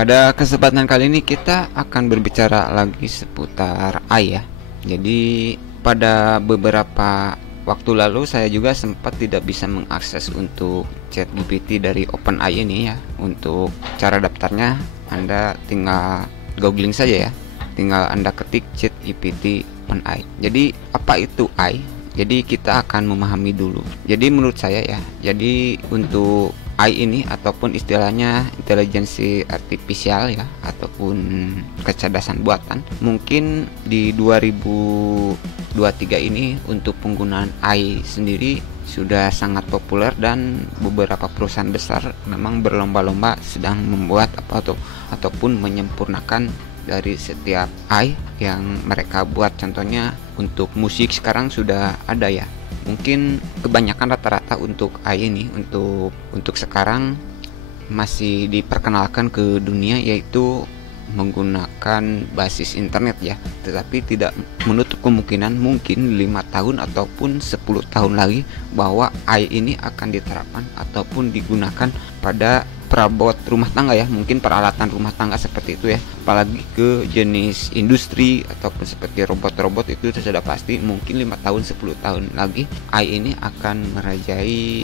Pada kesempatan kali ini kita akan berbicara lagi seputar AI ya. Jadi pada beberapa waktu lalu saya juga sempat tidak bisa mengakses untuk ChatGPT dari OpenAI ini ya. Untuk cara daftarnya Anda tinggal googling saja ya. Tinggal Anda ketik ChatGPT OpenAI. Jadi apa itu AI? Jadi kita akan memahami dulu. Jadi menurut saya ya, jadi untuk AI ini ataupun istilahnya intelijensi artifisial ya ataupun kecerdasan buatan, mungkin di 2023 ini untuk penggunaan AI sendiri sudah sangat populer dan beberapa perusahaan besar memang berlomba-lomba sedang membuat ataupun menyempurnakan dari setiap AI yang mereka buat. Contohnya untuk musik sekarang sudah ada ya. Mungkin kebanyakan rata-rata untuk AI ini untuk sekarang masih diperkenalkan ke dunia, yaitu menggunakan basis internet ya. Tetapi tidak menutup kemungkinan mungkin 5 tahun ataupun 10 tahun lagi bahwa AI ini akan diterapkan ataupun digunakan pada perabot rumah tangga ya, mungkin peralatan rumah tangga seperti itu ya, apalagi ke jenis industri ataupun seperti robot-robot itu sudah pasti mungkin 5 tahun 10 tahun lagi AI ini akan merajai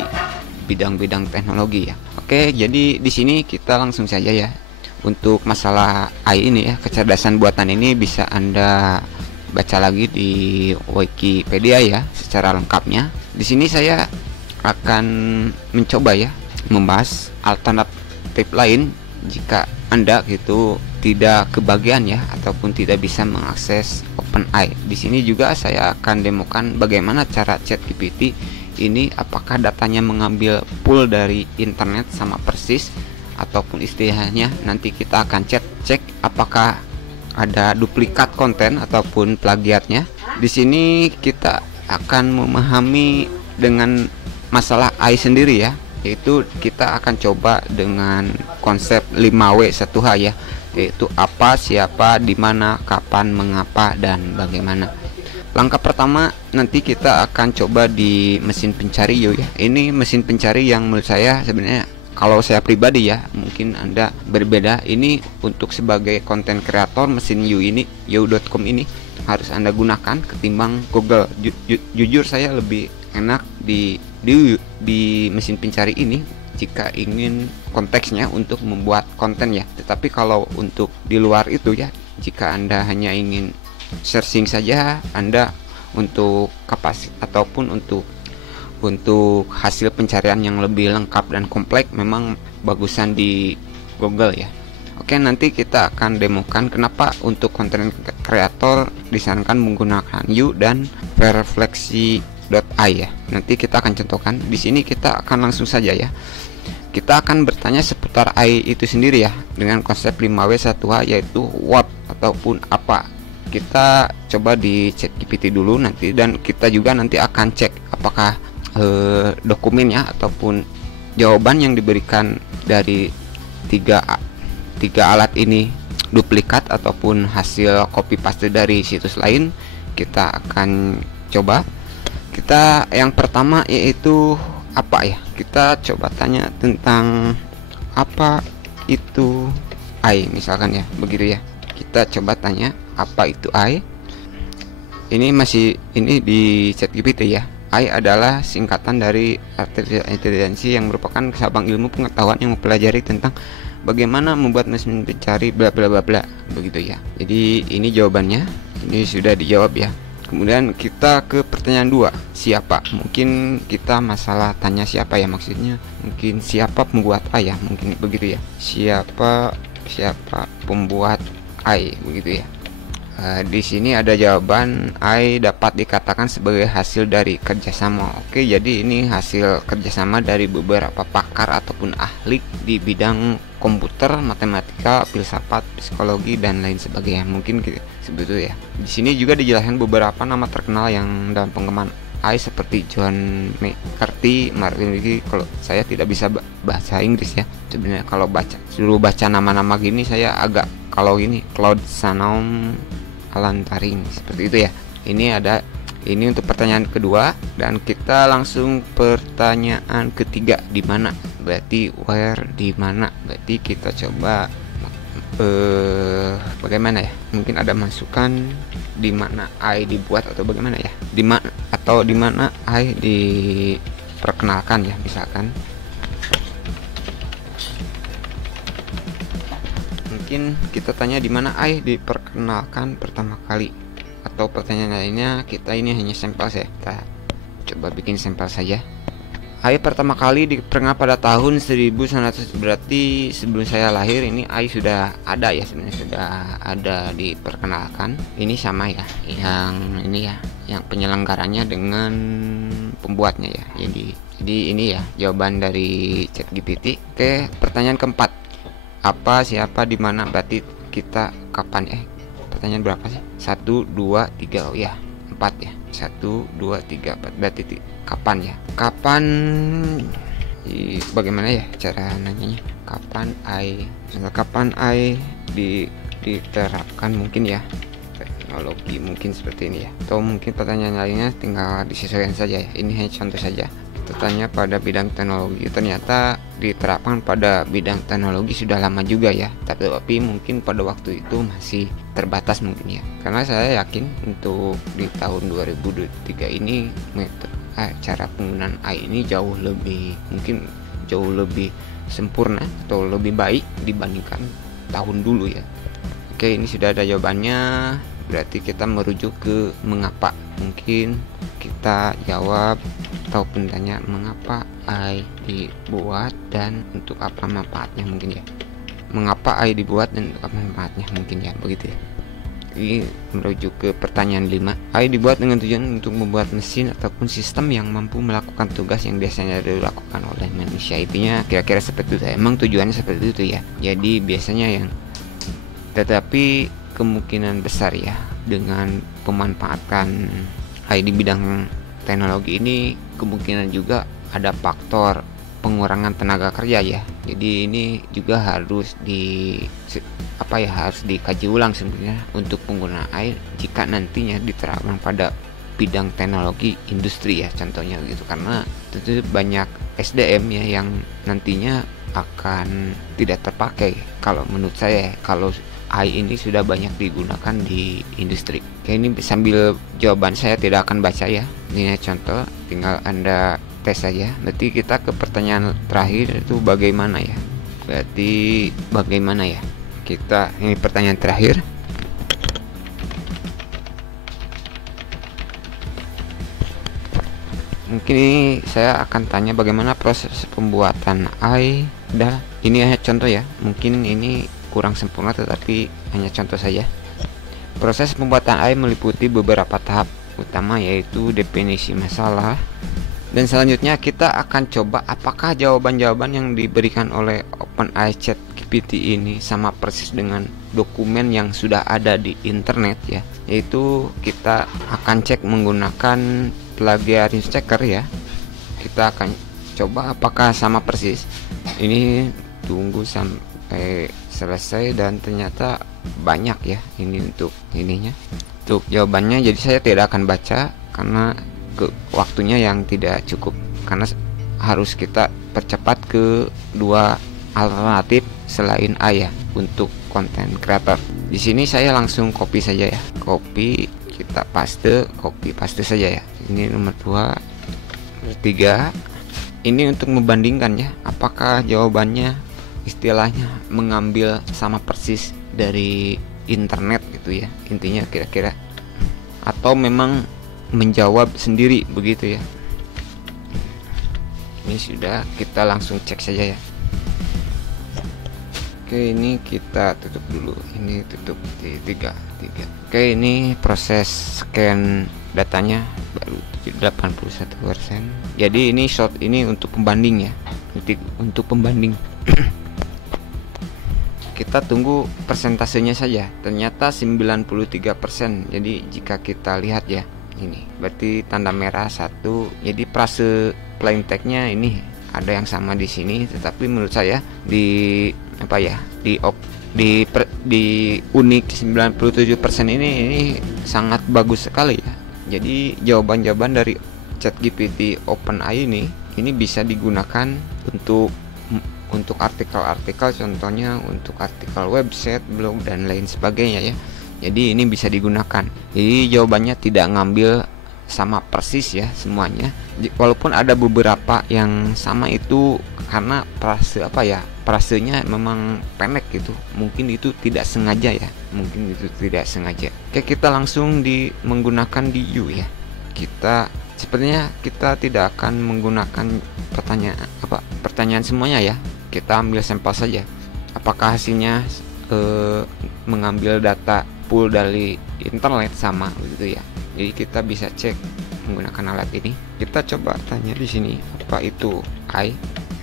bidang-bidang teknologi ya. Oke, jadi di sini kita langsung saja ya. Untuk masalah AI ini ya, kecerdasan buatan ini bisa Anda baca lagi di Wikipedia ya secara lengkapnya. Di sini saya akan mencoba ya membahas alternatif lain jika Anda gitu tidak kebagian ya ataupun tidak bisa mengakses OpenAI. Di sini juga saya akan demokan bagaimana cara ChatGPT ini, apakah datanya mengambil pool dari internet sama persis ataupun istilahnya nanti kita akan cek apakah ada duplikat konten ataupun plagiatnya. Di sini kita akan memahami dengan masalah AI sendiri ya, yaitu kita akan coba dengan konsep 5W1H ya, yaitu apa, siapa, di mana, kapan, mengapa, dan bagaimana. Langkah pertama nanti kita akan coba di mesin pencari Yo ya. Ini mesin pencari yang menurut saya sebenarnya, kalau saya pribadi ya, mungkin Anda berbeda. Ini untuk sebagai konten kreator, mesin yo.com ini harus Anda gunakan ketimbang Google. Jujur saya lebih enak di mesin pencari ini jika ingin konteksnya untuk membuat konten ya. Tetapi kalau untuk di luar itu ya, jika Anda hanya ingin searching saja, Anda untuk kapasitas ataupun untuk hasil pencarian yang lebih lengkap dan kompleks memang bagusan di Google ya. Oke, nanti kita akan demokan kenapa untuk konten kreator disarankan menggunakan You dan Verflexy.ai ya. Nanti kita akan contohkan. Di sini kita akan langsung saja ya. Kita akan bertanya seputar AI itu sendiri ya dengan konsep 5W1H, yaitu what ataupun apa. Kita coba di ChatGPT dulu nanti, dan kita juga nanti akan cek apakah dokumennya ataupun jawaban yang diberikan dari tiga alat ini duplikat ataupun hasil copy paste dari situs lain. Kita akan coba. Kita yang pertama yaitu apa ya, kita coba tanya tentang apa itu AI misalkan ya, begitu ya. Kita coba tanya apa itu AI. Ini di ChatGPT ya. AI adalah singkatan dari Artificial Intelligence yang merupakan cabang ilmu pengetahuan yang mempelajari tentang bagaimana membuat mesin pencari bla bla bla bla, begitu ya. Jadi ini jawabannya, ini sudah dijawab ya. Kemudian kita ke pertanyaan 2, siapa? Mungkin kita masalah tanya siapa ya, maksudnya mungkin siapa pembuat AI ya, mungkin begitu ya. Siapa pembuat AI, begitu ya. Di sini ada jawaban, AI dapat dikatakan sebagai hasil dari kerjasama. Oke, jadi ini hasil kerjasama dari beberapa pakar ataupun ahli di bidang komputer, matematika, filsafat, psikologi, dan lain sebagainya. Mungkin gitu sebetulnya. Di sini juga dijelaskan beberapa nama terkenal yang dalam pengembangan AI seperti John McCarthy, Martin Wiggy. Kalau saya tidak bisa bahasa Inggris ya. Sebenarnya kalau suruh baca nama-nama gini saya agak, kalau gini Claude Shannon, Alan Turing, seperti itu ya. Ini untuk pertanyaan kedua, dan kita langsung pertanyaan ketiga, di mana? Berarti where, di mana? Berarti kita coba bagaimana ya, mungkin ada masukan di mana AI dibuat atau bagaimana ya, di mana AI diperkenalkan ya. Misalkan mungkin kita tanya di mana AI diperkenalkan pertama kali, atau pertanyaan lainnya, kita ini hanya sampel ya, kita coba bikin sampel saja. AI pertama kali diperkenalkan pada tahun 1900, berarti sebelum saya lahir ini AI sudah ada ya, sebenarnya sudah ada diperkenalkan. Ini sama ya, yang ini ya, yang penyelenggaranya dengan pembuatnya ya. Jadi ini ya jawaban dari ChatGPT. Oke, pertanyaan keempat. Apa, siapa, di mana, berarti kita kapan pertanyaan berapa sih? 1 2 3, oh ya 4 ya. 1 2 3 4, berarti kapan ya? Kapan, bagaimana ya cara nanyanya? Kapan AI diterapkan, mungkin ya teknologi, mungkin seperti ini ya. Atau mungkin pertanyaan lainnya tinggal disesuaikan saja ya. Ini hanya contoh saja. Tertanya pada bidang teknologi, ternyata diterapkan pada bidang teknologi sudah lama juga ya, tapi mungkin pada waktu itu masih terbatas mungkin ya. Karena saya yakin untuk di tahun 2023 ini cara penggunaan AI ini jauh lebih sempurna atau lebih baik dibandingkan tahun dulu ya. Oke, ini sudah ada jawabannya, berarti kita merujuk ke mengapa. Mungkin kita jawab ataupun tanya mengapa AI dibuat dan untuk apa manfaatnya, mungkin ya. Mengapa AI dibuat dan untuk apa manfaatnya, mungkin ya, begitu ya. Ini merujuk ke pertanyaan 5. AI dibuat dengan tujuan untuk membuat mesin ataupun sistem yang mampu melakukan tugas yang biasanya dilakukan oleh manusia. Intinya kira-kira seperti itu. Emang tujuannya seperti itu ya. Jadi biasanya yang, tetapi kemungkinan besar ya dengan pemanfaatan AI di bidang teknologi ini, kemungkinan juga ada faktor pengurangan tenaga kerja ya. Jadi ini juga harus harus dikaji ulang sebenarnya untuk penggunaan AI jika nantinya diterapkan pada bidang teknologi industri ya, contohnya gitu. Karena tentu banyak SDM ya yang nantinya akan tidak terpakai kalau menurut saya, kalau AI ini sudah banyak digunakan di industri. Oke, ini sambil jawaban saya tidak akan baca ya. Ini contoh, tinggal Anda tes saja. Berarti kita ke pertanyaan terakhir, itu bagaimana ya? Berarti bagaimana ya? Kita, ini pertanyaan terakhir. Mungkin ini saya akan tanya bagaimana proses pembuatan AI. Ini hanya contoh ya. Mungkin ini kurang sempurna tetapi hanya contoh saja. Proses pembuatan AI meliputi beberapa tahap utama, yaitu definisi masalah, dan selanjutnya kita akan coba apakah jawaban-jawaban yang diberikan oleh OpenAI ChatGPT ini sama persis dengan dokumen yang sudah ada di internet ya. Yaitu kita akan cek menggunakan plagiarism checker ya. Kita akan coba apakah sama persis. Ini tunggu sampai selesai, dan ternyata banyak ya ini untuk ininya, untuk jawabannya. Jadi saya tidak akan baca karena waktunya yang tidak cukup, karena harus kita percepat ke dua alternatif selain A ya untuk konten creator. Di sini saya langsung copy saja ya, kita copy paste saja ya. Ini nomor 2, 3. Ini untuk membandingkan ya, apakah jawabannya istilahnya mengambil sama persis dari internet gitu ya, intinya kira-kira, atau memang menjawab sendiri begitu ya. Ini sudah, kita langsung cek saja ya. Oke, ini kita tutup dulu, ini tutup di 3. Oke, ini proses scan datanya baru 81%. Jadi ini short, ini untuk pembanding ya, untuk pembanding. Kita tunggu persentasenya saja. Ternyata 93%. Jadi jika kita lihat ya, ini berarti tanda merah 1. Jadi frase plain text-nya ini ada yang sama di sini, tetapi menurut saya di unik 97% ini sangat bagus sekali ya. Jadi jawaban-jawaban dari ChatGPT OpenAI ini bisa digunakan untuk untuk artikel-artikel, contohnya untuk artikel website, blog dan lain sebagainya ya. Jadi ini bisa digunakan. Jadi jawabannya tidak ngambil sama persis ya semuanya, walaupun ada beberapa yang sama itu karena frasenya memang pendek gitu, mungkin itu tidak sengaja ya, Oke, kita langsung menggunakan di U ya. Sepertinya kita tidak akan menggunakan pertanyaan semuanya ya. Kita ambil sampel saja. Apakah hasilnya mengambil data pool dari internet sama begitu ya. Jadi kita bisa cek menggunakan alat ini. Kita coba tanya di sini apa itu I.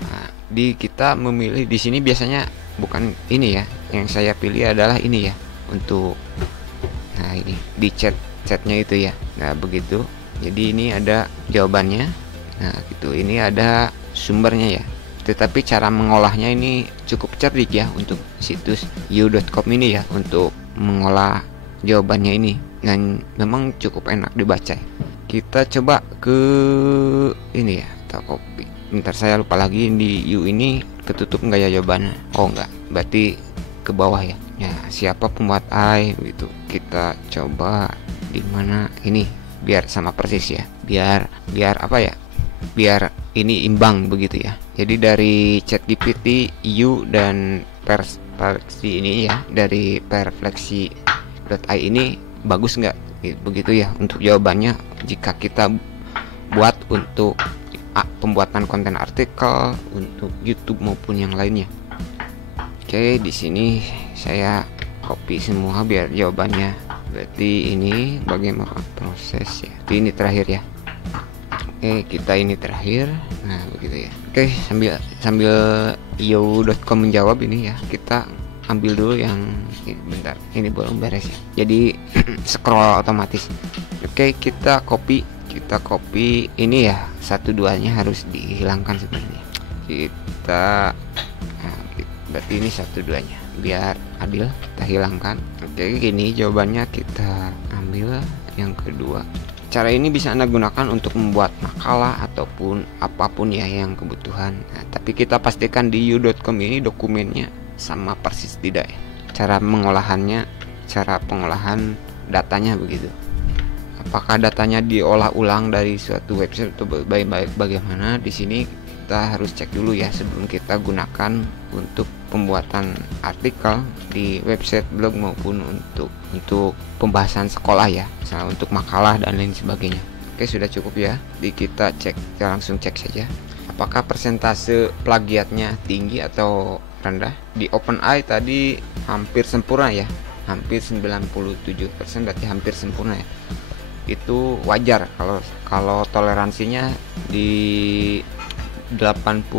Nah, kita memilih di sini biasanya bukan ini ya. Yang saya pilih adalah ini ya untuk ini di chatnya itu ya. Nah begitu. Jadi ini ada jawabannya. Nah gitu. Ini ada sumbernya ya. Tetapi cara mengolahnya ini cukup cerdik ya untuk situs u.com ini ya, untuk mengolah jawabannya ini, dan memang cukup enak dibaca. Kita coba ke ini ya, atau copy. Bentar, saya lupa lagi di U ini ketutup enggak ya jawabannya. Oh enggak, berarti ke bawah ya. Ya, siapa pembuat I gitu. Kita coba di mana ini biar sama persis ya. Biar ini imbang begitu ya. Jadi dari ChatGPT, U dan Perfleksi ini ya, dari Perfleksi.ai ini bagus nggak begitu ya untuk jawabannya jika kita buat untuk pembuatan konten artikel untuk YouTube maupun yang lainnya. Oke, di sini saya copy semua biar jawabannya. Berarti ini bagaimana proses ya. Ini terakhir ya. Oke, kita ini terakhir. Nah begitu ya. Oke, sambil yo.com menjawab ini ya, kita ambil dulu yang bentar, ini belum beres ya, jadi scroll otomatis. Oke, kita copy ini ya, 1-2-nya harus dihilangkan sebenarnya. Berarti ini 1-2-nya biar adil, kita hilangkan. Oke, gini jawabannya, kita ambil yang kedua. Cara ini bisa Anda gunakan untuk membuat makalah ataupun apapun ya yang kebutuhan. Nah, tapi kita pastikan di u.com ini dokumennya sama persis tidak ya. Cara pengolahan datanya begitu. Apakah datanya diolah ulang dari suatu website atau bagaimana? Di sini kita harus cek dulu ya sebelum kita gunakan untuk pembuatan artikel di website, blog maupun untuk pembahasan sekolah ya, misalnya untuk makalah dan lain sebagainya. Oke, sudah cukup ya. Kita langsung cek saja apakah persentase plagiatnya tinggi atau rendah. Di OpenAI tadi hampir sempurna ya, hampir 97%, berarti hampir sempurna ya. Itu wajar kalau toleransinya di 80%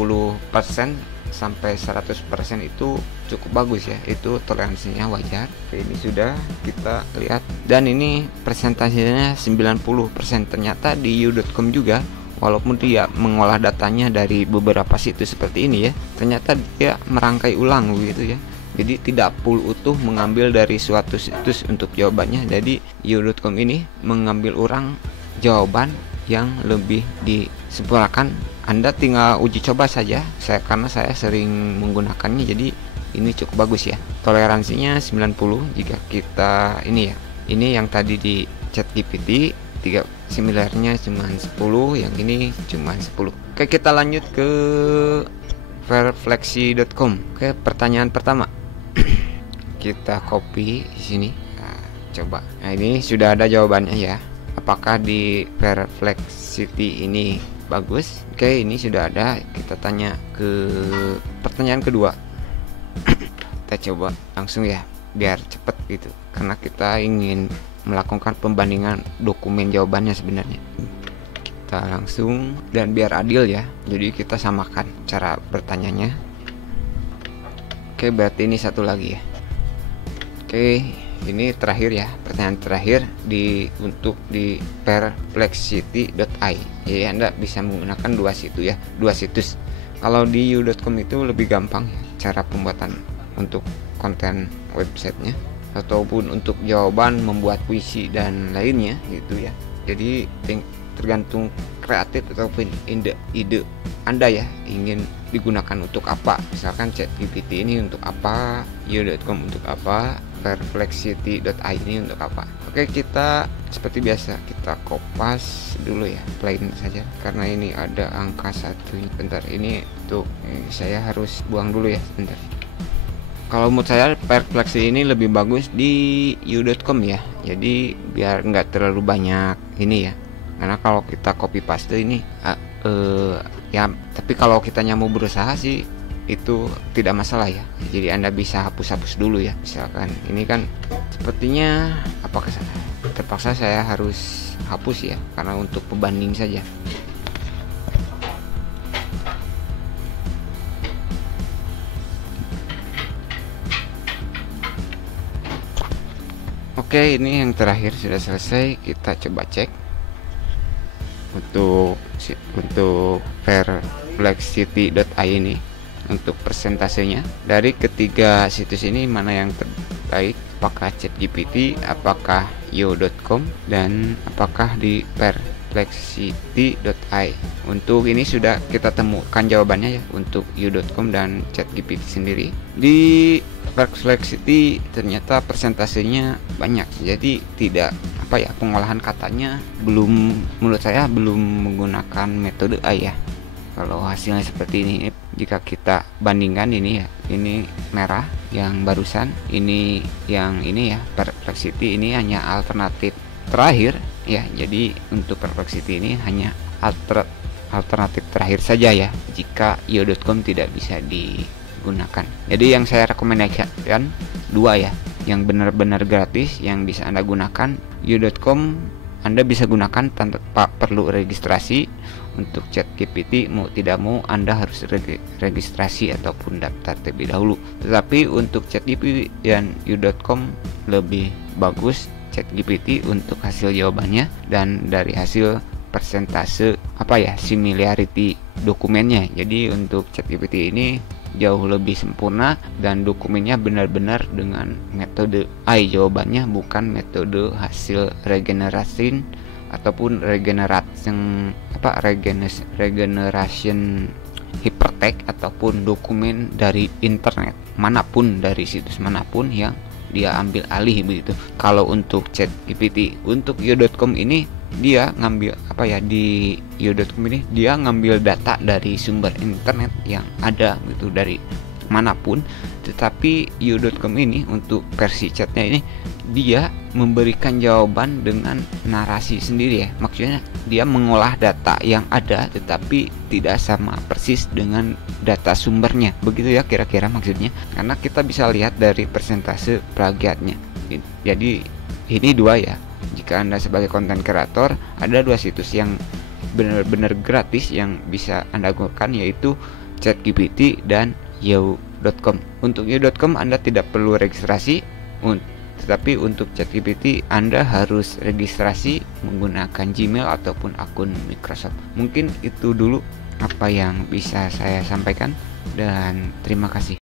sampai 100% itu cukup bagus ya, itu toleransinya wajar. Oke, ini sudah kita lihat, dan ini presentasinya 90%. Ternyata di u.com juga, walaupun dia mengolah datanya dari beberapa situs seperti ini ya, ternyata dia merangkai ulang begitu ya. Jadi tidak full utuh mengambil dari suatu situs untuk jawabannya. Jadi u.com ini mengambil ulang jawaban yang lebih disempurnakan. Anda tinggal uji coba saja. Karena saya sering menggunakannya, jadi ini cukup bagus ya. Toleransinya 90 jika kita ini ya. Ini yang tadi di ChatGPT similarnya cuma 10, yang ini cuma 10. Oke, kita lanjut ke Perfleksi.com. Oke, pertanyaan pertama. Kita copy di sini. Nah, coba. Nah, ini sudah ada jawabannya ya. Apakah di Perplexity ini bagus? Oke, ini sudah ada. Kita tanya ke pertanyaan kedua. Kita coba langsung ya, biar cepet gitu, karena kita ingin melakukan pembandingan dokumen jawabannya sebenarnya. Kita langsung, dan biar adil ya, jadi kita samakan cara bertanyanya. Oke, berarti ini satu lagi ya. Oke, ini terakhir ya, pertanyaan terakhir untuk di Perplexity.ai. Jadi Anda bisa menggunakan dua situs. Kalau di u.com itu lebih gampang ya, cara pembuatan untuk konten websitenya, ataupun untuk jawaban, membuat puisi dan lainnya gitu ya. Jadi tergantung kreatif ataupun ide Anda ya, ingin digunakan untuk apa. Misalkan ChatGPT ini untuk apa, yo.com untuk apa, Perplexity.ai ini untuk apa. Oke, kita seperti biasa kita kopas dulu ya, plain saja karena ini ada angka 1. Bentar, ini untuk saya harus buang dulu ya, bentar. Kalau menurut saya Perplexity ini lebih bagus di you.com ya, jadi biar nggak terlalu banyak ini ya, karena kalau kita copy paste ini ya, tapi kalau kita mau berusaha sih itu tidak masalah ya, jadi Anda bisa hapus dulu ya. Misalkan ini kan sepertinya apakah terpaksa saya harus hapus ya, karena untuk pembanding saja. Oke, ini yang terakhir sudah selesai. Kita coba cek untuk Perplexity.ai ini, untuk persentasenya dari ketiga situs ini mana yang terbaik, apakah ChatGPT, apakah yo.com, dan apakah di Perplexity.ai. Untuk ini sudah kita temukan jawabannya ya, untuk yo.com dan ChatGPT sendiri. Di Perplexity ternyata persentasenya banyak, jadi tidak pengolahan katanya belum, menurut saya belum menggunakan metode AI ya. Kalau hasilnya seperti ini, jika kita bandingkan ini ya, ini merah yang barusan, ini yang ini ya, Perplexity ini hanya alternatif terakhir ya. Jadi untuk Perplexity ini hanya alternatif terakhir saja ya, jika yo.com tidak bisa digunakan. Jadi yang saya rekomendasikan dua ya, yang benar-benar gratis yang bisa Anda gunakan. yo.com Anda bisa gunakan tanpa perlu registrasi. Untuk ChatGPT mau tidak mau Anda harus registrasi ataupun daftar terlebih dahulu. Tetapi untuk ChatGPT dan you.com lebih bagus ChatGPT untuk hasil jawabannya dan dari hasil persentase similarity dokumennya. Jadi untuk ChatGPT ini jauh lebih sempurna dan dokumennya benar-benar dengan metode AI jawabannya, bukan metode hasil regeneration ataupun regeneration hypertext ataupun dokumen dari internet manapun, dari situs manapun yang dia ambil alih begitu. Kalau untuk ChatGPT, untuk yo.com ini dia ngambil di yo.com ini dia ngambil data dari sumber internet yang ada gitu, dari manapun. Tetapi yo.com ini untuk versi chatnya ini dia memberikan jawaban dengan narasi sendiri ya, maksudnya dia mengolah data yang ada tetapi tidak sama persis dengan data sumbernya, begitu ya kira-kira maksudnya. Karena kita bisa lihat dari persentase plagiatnya. Jadi ini dua ya, jika Anda sebagai konten kreator, ada dua situs yang benar-benar gratis yang bisa Anda gunakan, yaitu ChatGPT dan yo.com. Untuk yo.com Anda tidak perlu registrasi, tetapi untuk ChatGPT Anda harus registrasi menggunakan Gmail ataupun akun Microsoft. Mungkin itu dulu apa yang bisa saya sampaikan dan terima kasih.